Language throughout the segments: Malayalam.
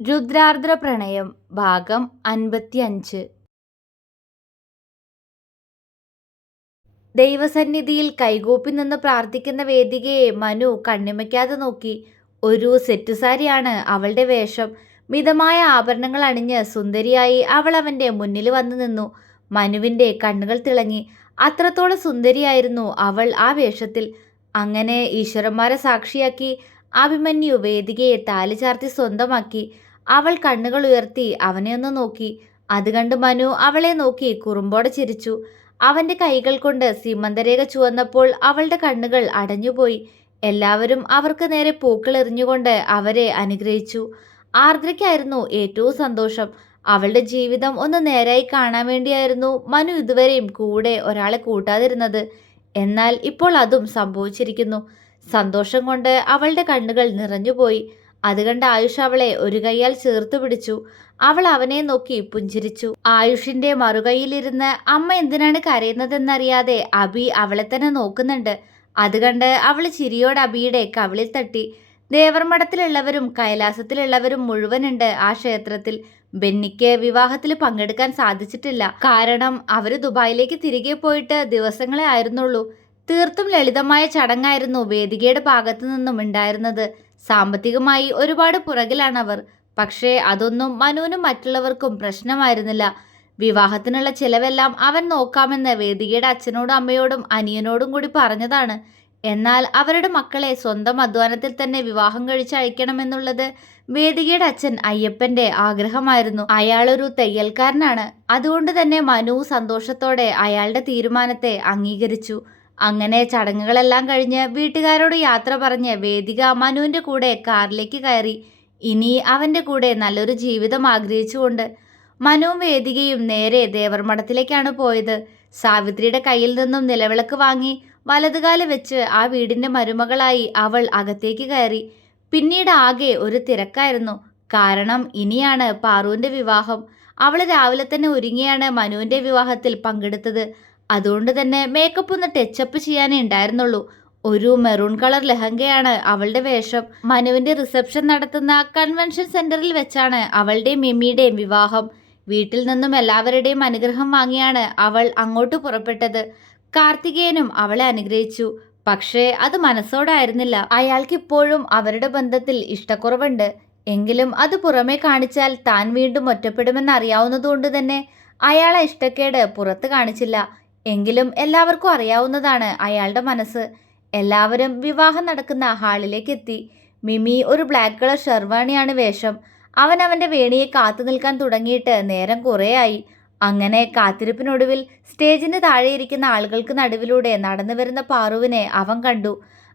രുദ്രാർദ്ര പ്രണയം ഭാഗം 55. ദൈവസന്നിധിയിൽ കൈകൂപ്പി നിന്ന് പ്രാർത്ഥിക്കുന്ന വേദികയെ മനു കണ്ണിമയ്ക്കാതെ നോക്കി. ഒരു സെറ്റുസാരിയാണ് അവളുടെ വേഷം. മിതമായ ആഭരണങ്ങൾ അണിഞ്ഞ് സുന്ദരിയായി അവൾ അവൻ്റെ മുന്നിൽ വന്നു നിന്നു. മനുവിൻ്റെ കണ്ണുകൾ തിളങ്ങി. അത്രത്തോളം സുന്ദരിയായിരുന്നു അവൾ ആ വേഷത്തിൽ. അങ്ങനെ ഈശ്വരന്മാരെ സാക്ഷിയാക്കി അഭിമന്യു വേദികയെ താലി ചാർത്തി സ്വന്തമാക്കി. അവൾ കണ്ണുകൾ ഉയർത്തി അവനെ ഒന്ന് നോക്കി. അത് കണ്ട് മനു അവളെ നോക്കി കുറുമ്പോടെ ചിരിച്ചു. അവൻ്റെ കൈകൾ കൊണ്ട് സീമന്തരേഖ ചുവന്നപ്പോൾ അവളുടെ കണ്ണുകൾ അടഞ്ഞുപോയി. എല്ലാവരും അവർക്ക് നേരെ പൂക്കൾ എറിഞ്ഞുകൊണ്ട് അവരെ അനുഗ്രഹിച്ചു. ആർദ്രയ്ക്കായിരുന്നു ഏറ്റവും സന്തോഷം. അവളുടെ ജീവിതം ഒന്ന് നേരായി കാണാൻ വേണ്ടിയായിരുന്നു മനു ഇതുവരെയും കൂടെ ഒരാളെ കൂട്ടാതിരുന്നത്. എന്നാൽ ഇപ്പോൾ അതും സംഭവിച്ചിരിക്കുന്നു. സന്തോഷം കൊണ്ട് അവളുടെ കണ്ണുകൾ നിറഞ്ഞുപോയി. അത് കണ്ട് ആയുഷ് അവളെ ഒരു കൈയാൽ ചേർത്ത് പിടിച്ചു. അവൾ അവനെ നോക്കി പുഞ്ചിരിച്ചു. ആയുഷിന്റെ മറുകൈയിലിരുന്ന് അമ്മ എന്തിനാണ് കരയുന്നതെന്നറിയാതെ അബി അവളെ തന്നെ നോക്കുന്നുണ്ട്. അത് കണ്ട് അവൾ ചിരിയോട് അബിയുടെ കവിളിൽ തട്ടി. ദേവർമഠത്തിലുള്ളവരും കൈലാസത്തിലുള്ളവരും മുഴുവനുണ്ട് ആ ക്ഷേത്രത്തിൽ. ബെന്നിക്ക് വിവാഹത്തിൽ പങ്കെടുക്കാൻ സാധിച്ചിട്ടില്ല. കാരണം അവര് ദുബായിലേക്ക് തിരികെ പോയിട്ട് ദിവസങ്ങളെ ആയിരുന്നുള്ളൂ. തീർത്തും ലളിതമായ ചടങ്ങായിരുന്നു വേദികയുടെ ഭാഗത്തു നിന്നും ഉണ്ടായിരുന്നത്. സാമ്പത്തികമായി ഒരുപാട് പുറകിലാണവർ. പക്ഷേ അതൊന്നും മനുവിനും മറ്റുള്ളവർക്കും പ്രശ്നമായിരുന്നില്ല. വിവാഹത്തിനുള്ള ചിലവെല്ലാം അവൻ നോക്കാമെന്ന് വേദികയുടെ അച്ഛനോടും അമ്മയോടും അനിയനോടും കൂടി പറഞ്ഞതാണ്. എന്നാൽ അവരുടെ മക്കളെ സ്വന്തം അധ്വാനത്തിൽ തന്നെ വിവാഹം കഴിച്ചയക്കണമെന്നുള്ളത് വേദികയുടെ അച്ഛൻ അയ്യപ്പന്റെ ആഗ്രഹമായിരുന്നു. അയാളൊരു തയ്യൽക്കാരനാണ്. അതുകൊണ്ട് തന്നെ മനു സന്തോഷത്തോടെ അയാളുടെ തീരുമാനത്തെ അംഗീകരിച്ചു. അങ്ങനെ ചടങ്ങുകളെല്ലാം കഴിഞ്ഞ് വീട്ടുകാരോട് യാത്ര പറഞ്ഞ് വേദിക മനുവിൻ്റെ കൂടെ കാറിലേക്ക് കയറി. ഇനി അവൻ്റെ കൂടെ നല്ലൊരു ജീവിതം ആഗ്രഹിച്ചുകൊണ്ട് മനുവും വേദികയും നേരെ ദേവർമഠത്തിലേക്കാണ് പോയത്. സാവിത്രിയുടെ കയ്യിൽ നിന്നും നിലവിളക്ക് വാങ്ങി വലതുകാല് വെച്ച് ആ വീടിൻ്റെ മരുമകളായി അവൾ അകത്തേക്ക് കയറി. പിന്നീട് ആകെ ഒരു തിരക്കായിരുന്നു. കാരണം ഇനിയാണ് പാറുവിൻ്റെ വിവാഹം. അവൾ രാവിലെ തന്നെ ഒരുങ്ങിയാണ് മനുവിൻ്റെ വിവാഹത്തിൽ പങ്കെടുത്തത്. അതുകൊണ്ട് തന്നെ മേക്കപ്പ് ഒന്ന് ടച്ചപ്പ് ചെയ്യാനേ ഉണ്ടായിരുന്നുള്ളൂ. ഒരു മെറൂൺ കളർ ലെഹങ്കയാണ് അവളുടെ വേഷം. മനുവിൻ്റെ റിസപ്ഷൻ നടത്തുന്ന കൺവെൻഷൻ സെന്ററിൽ വെച്ചാണ് അവളുടെയും മിമ്മിയുടെയും വിവാഹം. വീട്ടിൽ നിന്നും എല്ലാവരുടെയും അനുഗ്രഹം വാങ്ങിയാണ് അവൾ അങ്ങോട്ട് പുറപ്പെട്ടത്. കാർത്തികേയനും അവളെ അനുഗ്രഹിച്ചു. പക്ഷേ അത് മനസ്സോടായിരുന്നില്ല. അയാൾക്കിപ്പോഴും അവരുടെ ബന്ധത്തിൽ ഇഷ്ടക്കുറവുണ്ട്. എങ്കിലും അത് പുറമേ കാണിച്ചാൽ താൻ വീണ്ടും ഒറ്റപ്പെടുമെന്നറിയാവുന്നതുകൊണ്ട് തന്നെ അയാളെ ഇഷ്ടക്കേട് പുറത്ത് കാണിച്ചില്ല. എങ്കിലും എല്ലാവർക്കും അറിയാവുന്നതാണ് അയാളുടെ മനസ്സ്. എല്ലാവരും വിവാഹം നടക്കുന്ന ഹാളിലേക്ക് എത്തി. മിമി ഒരു ബ്ലാക്ക് കളർ ഷെർവാണിയാണ് വേഷം. അവൻ അവൻ്റെ വേണിയെ കാത്തു നിൽക്കാൻ തുടങ്ങിയിട്ട് നേരം കുറേയായി. അങ്ങനെ കാത്തിരിപ്പിനൊടുവിൽ സ്റ്റേജിന് താഴെയിരിക്കുന്ന ആളുകൾക്ക് നടുവിലൂടെ നടന്നു വരുന്ന പാറുവിനെ അവൻ കണ്ടു.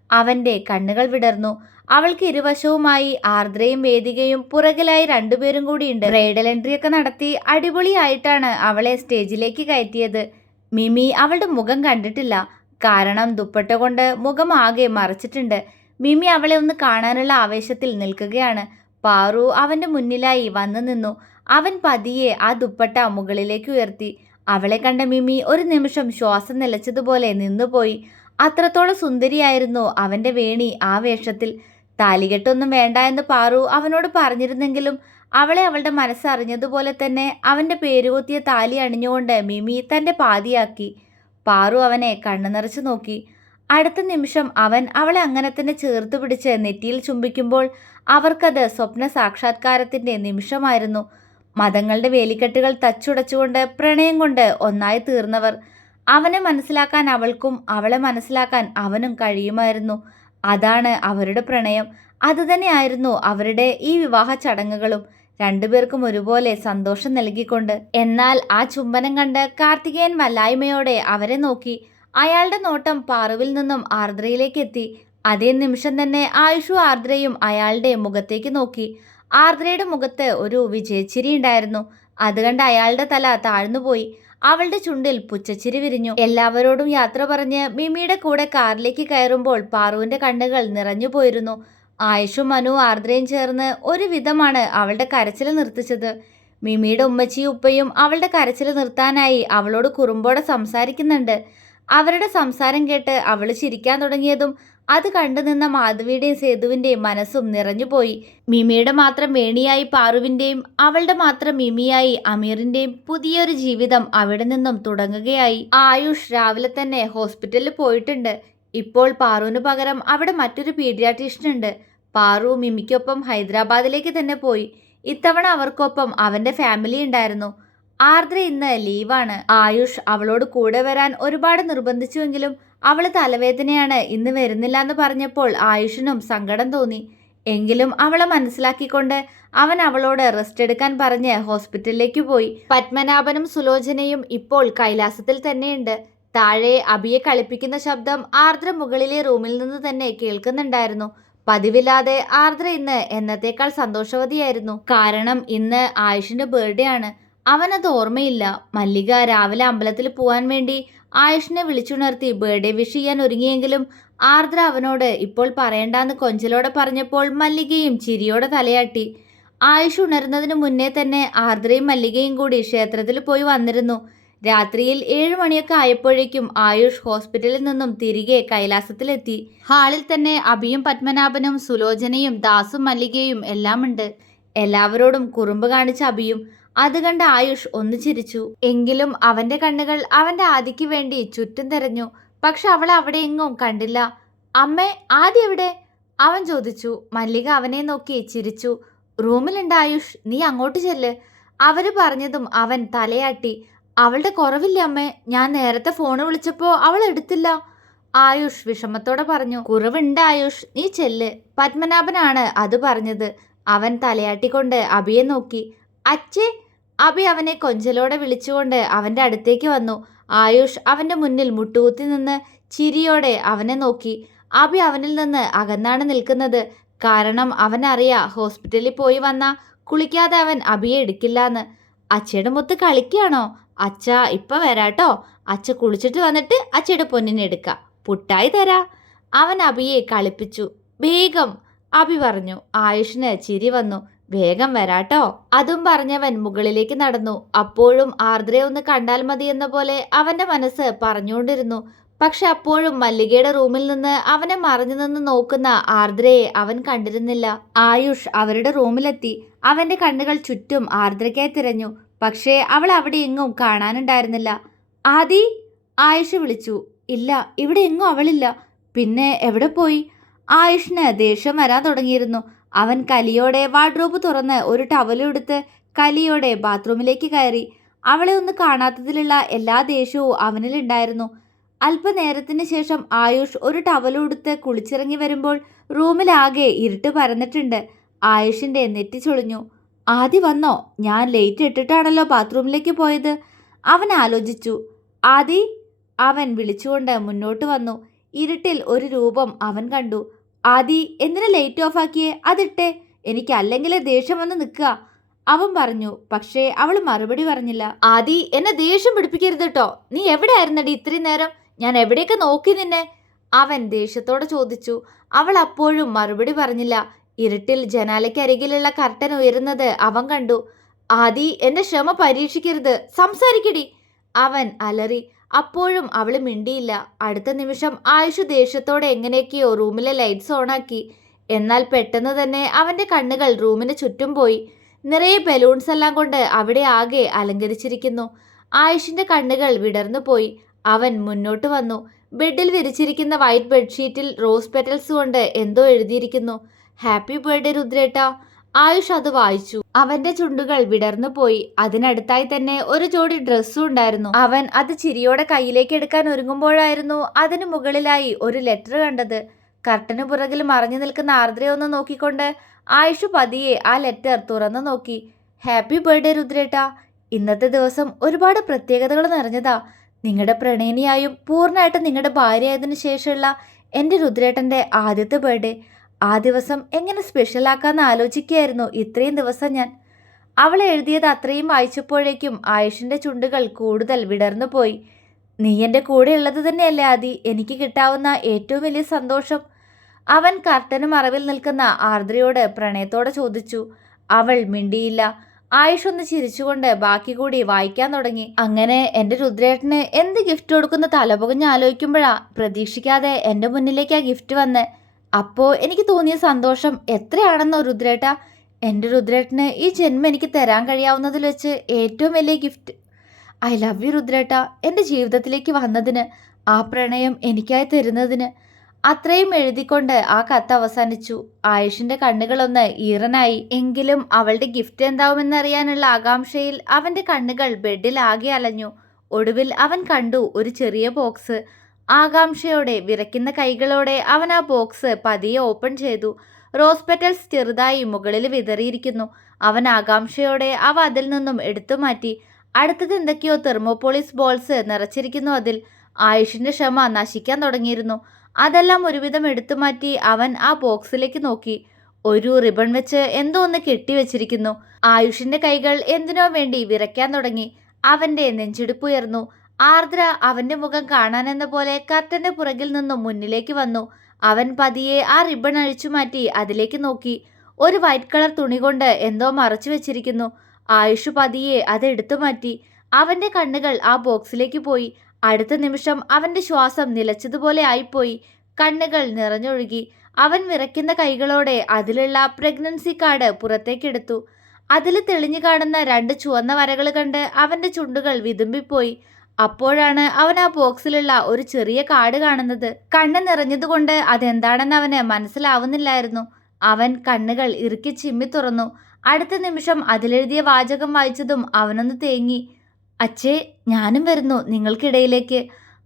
അവൻ്റെ കണ്ണുകൾ വിടർന്നു. അവൾക്ക് ഇരുവശവുമായി ആർദ്രയും വേദികയും പുറകിലായി രണ്ടുപേരും കൂടിയുണ്ട്. ബ്രൈഡൽ എൻട്രിയൊക്കെ നടത്തി അടിപൊളിയായിട്ടാണ് അവളെ സ്റ്റേജിലേക്ക് കയറ്റിയത്. മിമി അവളുടെ മുഖം കണ്ടിട്ടില്ല. കാരണം ദുപ്പട്ട കൊണ്ട് മുഖം ആകെ മറച്ചിട്ടുണ്ട്. മിമി അവളെ ഒന്ന് കാണാനുള്ള ആവേശത്തിൽ നിൽക്കുകയാണ്. പാറു അവൻ്റെ മുന്നിലായി വന്നു നിന്നു. അവൻ പതിയെ ആ ദുപ്പട്ട മുകളിലേക്ക് ഉയർത്തി. അവളെ കണ്ട മിമി ഒരു നിമിഷം ശ്വാസം നിലച്ചതുപോലെ നിന്നുപോയി. അത്രത്തോളം സുന്ദരിയായിരുന്നു അവൻ്റെ വേണി ആ വേഷത്തിൽ. താലികെട്ടൊന്നും വേണ്ട എന്ന് പാറു അവനോട് പറഞ്ഞിരുന്നെങ്കിലും അവളെ അവളുടെ മനസ്സറിഞ്ഞതുപോലെ തന്നെ അവൻ്റെ പേരുകൊത്തിയ താലി അണിഞ്ഞുകൊണ്ട് മിമി തൻ്റെ പാതിയാക്കി. പാറു അവനെ കണ്ണു നിറച്ചു നോക്കി. അടുത്ത നിമിഷം അവൻ അവളെ അങ്ങനെ തന്നെ ചേർത്ത് പിടിച്ച് നെറ്റിയിൽ ചുംബിക്കുമ്പോൾ അവർക്കത് സ്വപ്ന സാക്ഷാത്കാരത്തിൻ്റെ നിമിഷമായിരുന്നു. മതങ്ങളുടെ വേലിക്കെട്ടുകൾ തച്ചുടച്ചുകൊണ്ട് പ്രണയം കൊണ്ട് ഒന്നായി തീർന്നവർ. അവനെ മനസ്സിലാക്കാൻ അവൾക്കും അവളെ മനസ്സിലാക്കാൻ അവനും കഴിയുമായിരുന്നു. അതാണ് അവരുടെ പ്രണയം. അതുതന്നെയായിരുന്നു അവരുടെ ഈ വിവാഹ ചടങ്ങുകളും. രണ്ടുപേർക്കും ഒരുപോലെ സന്തോഷം നൽകിക്കൊണ്ട്. എന്നാൽ ആ ചുംബനം കണ്ട് കാർത്തികേയൻ വല്ലായ്മയോടെ അവരെ നോക്കി. അയാളുടെ നോട്ടം പാറുവിൽ നിന്നും ആർദ്രയിലേക്ക് എത്തി. അതേ നിമിഷം തന്നെ ആയുഷും ആർദ്രയും അയാളുടെ മുഖത്തേക്ക് നോക്കി. ആർദ്രയുടെ മുഖത്ത് ഒരു വിജയച്ചിരി ഉണ്ടായിരുന്നു. അത് കണ്ട് അയാളുടെ തല താഴ്ന്നുപോയി. അവളുടെ ചുണ്ടിൽ പുച്ഛച്ചിരി വിരിഞ്ഞു. എല്ലാവരോടും യാത്ര പറഞ്ഞ് മിമിയുടെ കൂടെ കാറിലേക്ക് കയറുമ്പോൾ പാറുവിൻ്റെ കണ്ണുകൾ നിറഞ്ഞു പോയിരുന്നു. ആയുഷും മനു ആർദ്രയും ചേർന്ന് ഒരു വിധമാണ് അവളുടെ കരച്ചിൽ നിർത്തിച്ചത്. മിമിയുടെ ഉമ്മച്ചിയും ഉപ്പയും അവളുടെ കരച്ചിൽ നിർത്താനായി അവളോട് കുറുമ്പോടെ സംസാരിക്കുന്നുണ്ട്. അവരുടെ സംസാരം കേട്ട് അവൾ ചിരിക്കാൻ തുടങ്ങിയതും അത് കണ്ടു നിന്ന മാധവിയുടെയും സേതുവിൻ്റെയും മനസ്സും നിറഞ്ഞുപോയി. മിമിയുടെ മാത്രം വേണിയായി പാറുവിൻ്റെയും അവളുടെ മാത്രം മിമിയായി അമീറിൻ്റെയും പുതിയൊരു ജീവിതം അവിടെ നിന്നും തുടങ്ങുകയായി. ആയുഷ് രാവിലെ തന്നെ ഹോസ്പിറ്റലിൽ പോയിട്ടുണ്ട്. ഇപ്പോൾ പാറുവിന് പകരം അവിടെ മറ്റൊരു പീഡിയാട്രീഷ്യൻ ഉണ്ട്. പാറു മിമിക്കൊപ്പം ഹൈദരാബാദിലേക്ക് തന്നെ പോയി. ഇത്തവണ അവർക്കൊപ്പം അവൻ്റെ ഫാമിലി ഉണ്ടായിരുന്നു. ആർദ്ര ഇന്ന് ലീവാണ്. ആയുഷ് അവളോട് കൂടെ വരാൻ ഒരുപാട് നിർബന്ധിച്ചുവെങ്കിലും അവൾ തലവേദനയാണ്, ഇന്ന് വരുന്നില്ല എന്ന് പറഞ്ഞപ്പോൾ ആയുഷിനും സങ്കടം തോന്നി. എങ്കിലും അവളെ മനസ്സിലാക്കിക്കൊണ്ട് അവൻ അവളോട് റെസ്റ്റ് എടുക്കാൻ പറഞ്ഞ് ഹോസ്പിറ്റലിലേക്ക് പോയി. പത്മനാഭനും സുലോചനയും ഇപ്പോൾ കൈലാസത്തിൽ തന്നെയുണ്ട്. താഴെ അഭിയെ കളിപ്പിക്കുന്ന ശബ്ദം ആർദ്ര മുകളിലെ റൂമിൽ നിന്ന് തന്നെ കേൾക്കുന്നുണ്ടായിരുന്നു. പതിവില്ലാതെ ആർദ്ര ഇന്ന് എന്നത്തേക്കാൾ സന്തോഷവതിയായിരുന്നു. കാരണം ഇന്ന് ആയുഷിന്റെ ബർത്ത്ഡേ ആണ്. അവനത് ഓർമ്മയില്ല. മല്ലിക രാവിലെ അമ്പലത്തിൽ പോവാൻ വേണ്ടി ആയുഷിനെ വിളിച്ചുണർത്തി ബർത്ത്ഡേ വിഷ് ചെയ്യാൻ ഒരുങ്ങിയെങ്കിലും ആർദ്ര അവനോട് ഇപ്പോൾ പറയണ്ടെന്ന് കൊഞ്ചലോടെ പറഞ്ഞപ്പോൾ മല്ലികയും ചിരിയോടെ തലയാട്ടി. ആയുഷ് ഉണരുന്നതിന് മുന്നേ തന്നെ ആർദ്രയും മല്ലികയും കൂടി ക്ഷേത്രത്തിൽ പോയി വന്നിരുന്നു. രാത്രിയിൽ 7 മണിയൊക്കെ ആയപ്പോഴേക്കും ആയുഷ് ഹോസ്പിറ്റലിൽ നിന്നും തിരികെ കൈലാസത്തിലെത്തി. ഹാളിൽ തന്നെ അഭിയും പത്മനാഭനും സുലോചനയും ദാസും മല്ലികയും എല്ലാം ഉണ്ട്. എല്ലാവരോടും കുറുമ്പ് കാണിച്ച അഭിയും അത് കണ്ട് ആയുഷ് ഒന്ന് ചിരിച്ചു. എങ്കിലും അവന്റെ കണ്ണുകൾ അവന്റെ ആദിക്ക് വേണ്ടി ചുറ്റും തെരഞ്ഞു. പക്ഷെ അവളെ അവിടെ എങ്ങും കണ്ടില്ല. അമ്മേ, ആദി എവിടെ? അവൻ ചോദിച്ചു. മല്ലിക അവനെ നോക്കി ചിരിച്ചു. റൂമിലുണ്ട് ആയുഷ്, നീ അങ്ങോട്ട് ചെല്ല്. അവര് പറഞ്ഞതും അവൻ തലയാട്ടി. അവളുടെ കുറവില്ല അമ്മേ, ഞാൻ നേരത്തെ ഫോണ് വിളിച്ചപ്പോ അവൾ എടുത്തില്ല. ആയുഷ് വിഷമത്തോടെ പറഞ്ഞു. കുറവുണ്ട് ആയുഷ്, നീ ചെല്ല്. പത്മനാഭനാണ് അത് പറഞ്ഞത്. അവൻ തലയാട്ടിക്കൊണ്ട് അഭിയെ നോക്കി. അച്ഛേ. അഭി അവനെ കൊഞ്ചലോടെ വിളിച്ചുകൊണ്ട് അവന്റെ അടുത്തേക്ക് വന്നു. ആയുഷ് അവന്റെ മുന്നിൽ മുട്ടുകുത്തി നിന്ന് ചിരിയോടെ അവനെ നോക്കി. അഭി അവനിൽ നിന്ന് അകന്നാണ് നിൽക്കുന്നത്. കാരണം അവനറിയാം ഹോസ്പിറ്റലിൽ പോയി വന്ന കുളിക്കാതെ അവൻ അഭിയെ എടുക്കില്ലാന്ന്. അച്ഛയുടെ മൊത്ത് കളിക്കുകയാണോ? അച്ഛ ഇപ്പൊ വരാട്ടോ. അച്ഛ കുളിച്ചിട്ട് വന്നിട്ട് അച്ഛയുടെ പൊന്നിനെ എടുക്കാം, പുട്ടായി തരാ. അവൻ അഭിയെ കളിപ്പിച്ചു. വേഗം, അഭി പറഞ്ഞു. ആയുഷിന് ചിരി വന്നു. വേഗം വരാട്ടോ. അതും പറഞ്ഞവൻ മുകളിലേക്ക് നടന്നു. അപ്പോഴും ആർദ്രയെ ഒന്ന് കണ്ടാൽ മതി എന്ന പോലെ അവന്റെ മനസ്സ് പറഞ്ഞുകൊണ്ടിരുന്നു. പക്ഷെ അപ്പോഴും മല്ലികയുടെ റൂമിൽ നിന്ന് അവനെ മറഞ്ഞു നിന്ന് നോക്കുന്ന ആർദ്രയെ അവൻ കണ്ടിരുന്നില്ല. ആയുഷ് അവരുടെ റൂമിലെത്തി. അവന്റെ കണ്ണുകൾ ചുറ്റും ആർദ്രയ്ക്കായി തിരഞ്ഞു. പക്ഷേ അവൾ അവിടെ എങ്ങും കാണാനുണ്ടായിരുന്നില്ല. ആദി, ആയുഷ് വിളിച്ചു. ഇല്ല, ഇവിടെ എങ്ങും അവളില്ല. പിന്നെ എവിടെ പോയി? ആയുഷിന് ദേഷ്യം വരാൻ തുടങ്ങിയിരുന്നു. അവൻ കലിയോടെ വാർഡ്രോബ് തുറന്ന് ഒരു ടവലെടുത്ത് കലിയോടെ ബാത്റൂമിലേക്ക് കയറി. അവളെ ഒന്ന് കാണാത്തതിലുള്ള എല്ലാ ദേഷ്യവും അവനിലുണ്ടായിരുന്നു. അല്പനേരത്തിന് ശേഷം ആയുഷ് ഒരു ടവലെടുത്ത് കുളിച്ചിറങ്ങി വരുമ്പോൾ റൂമിലാകെ ഇരുട്ട് പരന്നിട്ടുണ്ട്. ആയുഷിന്റെ നെറ്റി ചൊളിഞ്ഞു. ആദി വന്നോ? ഞാൻ ലേറ്റ് ഇട്ടിട്ടാണല്ലോ ബാത്റൂമിലേക്ക് പോയത്. അവൻ ആലോചിച്ചു. ആദി, അവൻ വിളിച്ചുകൊണ്ട് മുന്നോട്ട് വന്നു. ഇരുട്ടിൽ ഒരു രൂപം അവൻ കണ്ടു. ആദി, എന്തിനാ ലൈറ്റ് ഓഫ് ആക്കിയേ? അതിട്ടെ, എനിക്ക് അല്ലെങ്കിൽ ദേഷ്യം വന്ന് നിൽക്കുക, അവൻ പറഞ്ഞു. പക്ഷേ അവൾ മറുപടി പറഞ്ഞില്ല. ആദി, എന്നെ ദേഷ്യം പിടിപ്പിക്കരുത് കേട്ടോ. നീ എവിടെ ആയിരുന്നടി ഇത്രയും നേരം? ഞാൻ എവിടെയൊക്കെ നോക്കി നിന്നെ, അവൻ ദേഷ്യത്തോടെ ചോദിച്ചു. അവൾ അപ്പോഴും മറുപടി പറഞ്ഞില്ല. ഇരുട്ടിൽ ജനാലയ്ക്കരികിലുള്ള കർട്ടൻ ഉയരുന്നത് അവൻ കണ്ടു. ആദി, എന്റെ ക്ഷമ പരീക്ഷിക്കരുത്, സംസാരിക്കടി, അവൻ അലറി. അപ്പോഴും അവൾ മിണ്ടിയില്ല. അടുത്ത നിമിഷം ആയുഷ് ദേഷ്യത്തോടെ എങ്ങനെയൊക്കെയോ റൂമിലെ ലൈറ്റ്സ് ഓണാക്കി. എന്നാൽ പെട്ടെന്ന് തന്നെ അവന്റെ കണ്ണുകൾ റൂമിന് ചുറ്റും പോയി. നിറയെ ബലൂൺസ് എല്ലാം കൊണ്ട് അവിടെ ആകെ അലങ്കരിച്ചിരിക്കുന്നു. ആയുഷിന്റെ കണ്ണുകൾ വിടർന്നു പോയി. അവൻ മുന്നോട്ട് വന്നു. ബെഡിൽ വിരിച്ചിരിക്കുന്ന വൈറ്റ് ബെഡ്ഷീറ്റിൽ റോസ് പെറ്റൽസ് കൊണ്ട് എന്തോ എഴുതിയിരിക്കുന്നു. Happy birthday രുദ്രേട്ട. ആയുഷ് അത് വായിച്ചു. അവന്റെ ചുണ്ടുകൾ വിടർന്നു പോയി. അതിനടുത്തായി തന്നെ ഒരു ജോഡി ഡ്രസ്സും ഉണ്ടായിരുന്നു. അവൻ അത് ചിരിയോടെ കയ്യിലേക്ക് എടുക്കാൻ ഒരുങ്ങുമ്പോഴായിരുന്നു അതിന് മുകളിലായി ഒരു ലെറ്റർ കണ്ടത്. കർട്ടന് പുറകിൽ മറഞ്ഞു നിൽക്കുന്ന ആർദ്രയെ ഒന്ന് നോക്കിക്കൊണ്ട് ആയുഷ് പതിയെ ആ ലെറ്റർ തുറന്നു നോക്കി. ഹാപ്പി ബർത്ത്ഡേ രുദ്രേട്ട. ഇന്നത്തെ ദിവസം ഒരുപാട് പ്രത്യേകതകൾ നിറഞ്ഞതാ. നിങ്ങളുടെ പ്രണയിനിയായും പൂർണ്ണമായിട്ടും നിങ്ങളുടെ ഭാര്യയായതിനു ശേഷമുള്ള എൻ്റെ രുദ്രേട്ടൻ്റെ ആദ്യത്തെ ബർത്ത്ഡേ. ആ ദിവസം എങ്ങനെ സ്പെഷ്യലാക്കാമെന്ന് ആലോചിക്കുകയായിരുന്നു ഇത്രയും ദിവസം ഞാൻ. അവൾ എഴുതിയത് അത്രയും വായിച്ചപ്പോഴേക്കും ആയുഷിൻ്റെ ചുണ്ടുകൾ കൂടുതൽ വിടർന്നു പോയി. നീ എൻ്റെ കൂടെ ഉള്ളത് തന്നെയല്ലേ ആദി എനിക്ക് കിട്ടാവുന്ന ഏറ്റവും വലിയ സന്തോഷം, അവൻ കർട്ടന് മറവിൽ നിൽക്കുന്ന ആർദ്രയോട് പ്രണയത്തോടെ ചോദിച്ചു. അവൾ മിണ്ടിയില്ല. ആയുഷ് ഒന്ന് ചിരിച്ചുകൊണ്ട് ബാക്കി കൂടി വായിക്കാൻ തുടങ്ങി. അങ്ങനെ എൻ്റെ രുദ്രേട്ടന് എന്ത് ഗിഫ്റ്റ് കൊടുക്കുന്ന തലപുകഞ്ഞ് ആലോചിക്കുമ്പോഴാ പ്രതീക്ഷിക്കാതെ എൻ്റെ മുന്നിലേക്ക് ആ ഗിഫ്റ്റ് വന്ന്. അപ്പോൾ എനിക്ക് തോന്നിയ സന്തോഷം എത്രയാണെന്നോ രുദ്രേട്ട. എൻ്റെ രുദ്രേട്ടന് ഈ ജന്മം എനിക്ക് തരാൻ കഴിയാവുന്നതിൽ വെച്ച് ഏറ്റവും വലിയ ഗിഫ്റ്റ്. ഐ ലവ് യു രുദ്രേട്ട. എൻ്റെ ജീവിതത്തിലേക്ക് വന്നതിന്, ആ പ്രണയം എനിക്കായി തരുന്നതിന്. അത്രയും എഴുതിക്കൊണ്ട് ആ കത്ത് അവസാനിച്ചു. ആയുഷിന്റെ കണ്ണുകളൊന്ന് ഈറനായി. എങ്കിലും അവളുടെ ഗിഫ്റ്റ് എന്താവുമെന്നറിയാനുള്ള ആകാംക്ഷയിൽ അവന്റെ കണ്ണുകൾ ബെഡിൽ ആകെ അലഞ്ഞു. ഒടുവിൽ അവൻ കണ്ടു ഒരു ചെറിയ ബോക്സ്. ആകാംക്ഷയോടെ വിറയ്ക്കുന്ന കൈകളോടെ അവൻ ആ ബോക്സ് പതിയെ ഓപ്പൺ ചെയ്തു. റോസ് പെറ്റൽസ് ചെറുതായി മുകളിൽ വിതറിയിരിക്കുന്നു. അവൻ ആകാംക്ഷയോടെ അവ അതിൽ നിന്നും എടുത്തു മാറ്റി. അടുത്തത് എന്തൊക്കെയോ തെർമോപോളിസ് ബോൾസ് നിറച്ചിരിക്കുന്നു അതിൽ. ആയുഷിന്റെ ക്ഷമ നശിക്കാൻ തുടങ്ങിയിരുന്നു. അതെല്ലാം ഒരുവിധം എടുത്തു മാറ്റി അവൻ ആ ബോക്സിലേക്ക് നോക്കി. ഒരു റിബൺ വെച്ച് എന്തോ ഒന്ന് കെട്ടിവെച്ചിരിക്കുന്നു. ആയുഷിന്റെ കൈകൾ എന്തിനോ വേണ്ടി വിറയ്ക്കാൻ തുടങ്ങി. അവന്റെ നെഞ്ചിടിപ്പുയർന്നു. ആർദ്ര അവന്റെ മുഖം കാണാനെന്ന പോലെ കർട്ടന്റെ പുറകിൽ നിന്നും മുന്നിലേക്ക് വന്നു. അവൻ പതിയെ ആ റിബൺ അഴിച്ചു മാറ്റി അതിലേക്ക് നോക്കി. ഒരു വൈറ്റ് കളർ തുണി കൊണ്ട് എന്തോ മറച്ചു വെച്ചിരിക്കുന്നു. ആയുഷ് പതിയെ അതെടുത്തു മാറ്റി. അവന്റെ കണ്ണുകൾ ആ ബോക്സിലേക്ക് പോയി. അടുത്ത നിമിഷം അവന്റെ ശ്വാസം നിലച്ചതുപോലെ ആയിപ്പോയി. കണ്ണുകൾ നിറഞ്ഞൊഴുകി. അവൻ വിറയ്ക്കുന്ന കൈകളോടെ അതിലുള്ള പ്രഗ്നൻസി കാർഡ് പുറത്തേക്കെടുത്തു. അതിൽ തെളിഞ്ഞു കാണുന്ന 2 ചുവന്ന വരകൾ കണ്ട് അവന്റെ ചുണ്ടുകൾ വിതുമ്പിപ്പോയി. അപ്പോഴാണ് അവൻ ആ ബോക്സിലുള്ള ഒരു ചെറിയ കാർഡ് കാണുന്നത്. കണ്ണ് നിറഞ്ഞതുകൊണ്ട് അതെന്താണെന്ന് അവന് മനസ്സിലാവുന്നില്ലായിരുന്നു. അവൻ കണ്ണുകൾ ഇറുക്കി ചിമ്മി തുറന്നു. അടുത്ത നിമിഷം അതിലെഴുതിയ വാചകം വായിച്ചതും അവനൊന്ന് തേങ്ങി. അച്ഛേ, ഞാനും വരുന്നു നിങ്ങൾക്കിടയിലേക്ക്.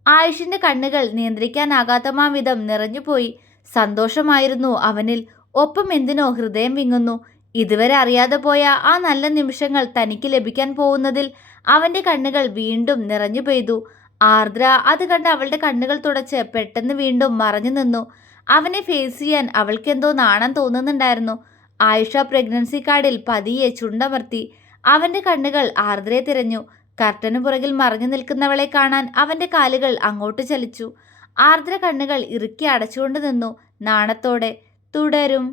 ആയുഷിന്റെ കണ്ണുകൾ നിയന്ത്രിക്കാനാകാത്തമാം വിധം നിറഞ്ഞുപോയി. സന്തോഷമായിരുന്നു അവനിൽ. ഒപ്പം എന്തിനോ ഹൃദയം വിങ്ങുന്നു. ഇതുവരെ അറിയാതെ പോയ ആ നല്ല നിമിഷങ്ങൾ തനിക്ക് ലഭിക്കാൻ പോകുന്നതിൽ അവന്റെ കണ്ണുകൾ വീണ്ടും നിറഞ്ഞു പെയ്തു. ആർദ്ര അത് കണ്ട് അവളുടെ കണ്ണുകൾ തുടച്ച് പെട്ടെന്ന് വീണ്ടും മറഞ്ഞു നിന്നു. അവനെ ഫേസ് ചെയ്യാൻ അവൾക്കെന്തോ നാണം തോന്നുന്നുണ്ടായിരുന്നു. ആയുഷ പ്രഗ്നൻസി കാർഡിൽ പതിയെ ചുണ്ടമർത്തി. അവന്റെ കണ്ണുകൾ ആർദ്രയെ തിരഞ്ഞു. കർട്ടന് പുറകിൽ മറഞ്ഞു നിൽക്കുന്നവളെ കാണാൻ അവന്റെ കാലുകൾ അങ്ങോട്ട് ചലിച്ചു. ആർദ്ര കണ്ണുകൾ ഇറുക്കി അടച്ചുകൊണ്ട് നിന്നു നാണത്തോടെ. തുടരും.